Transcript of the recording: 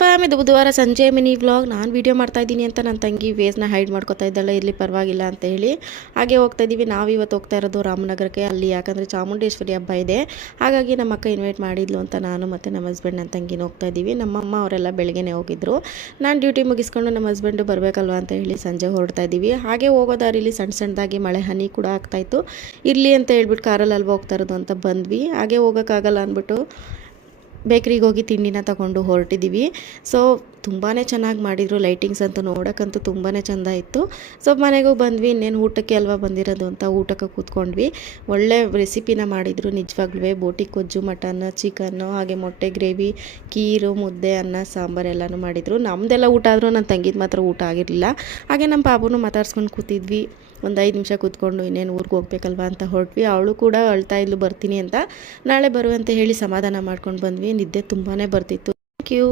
Fam ಇದು ಬುಧವಾರ ಸಂಜೆ ಮಿನಿ ವ್ಲಾಗ್. ನಾನು ವೀಡಿಯೋ ಮಾಡ್ತಾ ಇದ್ದೀನಿ ಅಂತ ನನ್ನ ತಂಗಿ ವೇಸ್ನ ಹೈಡ್ ಮಾಡ್ಕೊತಾ ಇದ್ದಲ್ಲ, ಇರಲಿ ಪರವಾಗಿಲ್ಲ ಅಂತ ಹೇಳಿ ಹಾಗೆ ಹೋಗ್ತಾ ಇದ್ದೀವಿ. ನಾವು ಇವತ್ತು ಹೋಗ್ತಾ ಇರೋದು ರಾಮನಗರಕ್ಕೆ. ಅಲ್ಲಿ ಯಾಕಂದರೆ ಚಾಮುಂಡೇಶ್ವರಿ ಹಬ್ಬ ಇದೆ, ಹಾಗಾಗಿ ನಮ್ಮ ಅಕ್ಕ ಇನ್ವೈಟ್ ಮಾಡಿದ್ಲು ಅಂತ ನಾನು ಮತ್ತು ನಮ್ಮ ಹಸ್ಬೆಂಡ್ ನನ್ನ ತಂಗಿನ ಹೋಗ್ತಾ ಇದ್ದೀವಿ. ನಮ್ಮಮ್ಮ ಅವರೆಲ್ಲ ಬೆಳಗ್ಗೆನೇ ಹೋಗಿದ್ರು. ನಾನು ಡ್ಯೂಟಿ ಮುಗಿಸ್ಕೊಂಡು ನಮ್ಮ ಹಸ್ಬೆಂಡು ಬರಬೇಕಲ್ವ ಅಂತ ಹೇಳಿ ಸಂಜೆ ಹೊರಡ್ತಾ ಇದ್ದೀವಿ. ಹಾಗೆ ಹೋಗೋ ದಾರಿಲಿ ಸಣ್ಣ ಸಣ್ಣದಾಗಿ ಮಳೆ ಹನಿ ಕೂಡ ಆಗ್ತಾಯಿತ್ತು. ಇರಲಿ ಅಂತ ಹೇಳ್ಬಿಟ್ಟು ಕಾರಲ್ಲಿ ಅಲ್ವಾ ಹೋಗ್ತಾ ಇರೋದು ಅಂತ ಬಂದ್ವಿ. ಹಾಗೆ ಹೋಗೋಕ್ಕಾಗಲ್ಲ ಅಂದ್ಬಿಟ್ಟು ಬೇಕ್ರಿಗೆ ಹೋಗಿ ತಿಂಡಿನ ತಗೊಂಡು ಹೊರಟಿದ್ದೀವಿ. ಸೊ ತುಂಬಾ ಚೆನ್ನಾಗಿ ಮಾಡಿದರು. ಲೈಟಿಂಗ್ಸ್ ಅಂತೂ ನೋಡೋಕ್ಕಂತೂ ತುಂಬಾ ಚೆಂದ ಇತ್ತು. ಸೊ ಮನೆಗೂ ಬಂದ್ವಿ. ಇನ್ನೇನು ಊಟಕ್ಕೆ ಅಲ್ವಾ ಬಂದಿರೋದು ಅಂತ ಊಟಕ್ಕೆ ಕೂತ್ಕೊಂಡ್ವಿ. ಒಳ್ಳೆ ರೆಸಿಪಿನ ಮಾಡಿದರು ನಿಜವಾಗ್ಲೂ. ಬೋಟಿ ಕೊಜ್ಜು, ಮಟನ್, ಚಿಕನ್ನು, ಹಾಗೆ ಮೊಟ್ಟೆ ಗ್ರೇವಿ, ಕೀರು, ಮುದ್ದೆ, ಅನ್ನ, ಸಾಂಬಾರು ಎಲ್ಲನೂ ಮಾಡಿದರು. ನಮ್ಮದೆಲ್ಲ ಊಟ ಆದರೂ ನನ್ನ ತಂಗಿದ ಮಾತ್ರ ಊಟ ಆಗಿರಲಿಲ್ಲ. ಹಾಗೆ ನಮ್ಮ ಪಾಪುನೂ ಮಾತಾಡ್ಸ್ಕೊಂಡು ಕೂತಿದ್ವಿ. ಒಂದು 5 ನಿಮಿಷ ಕೂತ್ಕೊಂಡು ಇನ್ನೇನು ಊರಿಗೆ ಹೋಗ್ಬೇಕಲ್ವ ಅಂತ ಹೊರಟ್ವಿ. ಅವಳು ಕೂಡ ಅಳ್ತಾ ಇದ್ಲು ಬರ್ತೀನಿ ಅಂತ. ನಾಳೆ ಬರುವಂತೆ ಹೇಳಿ ಸಮಾಧಾನ ಮಾಡ್ಕೊಂಡು ಬಂದ್ವಿ. ನಿದ್ದೆ ತುಂಬಾ ಬರ್ತಿತ್ತು. Thank you.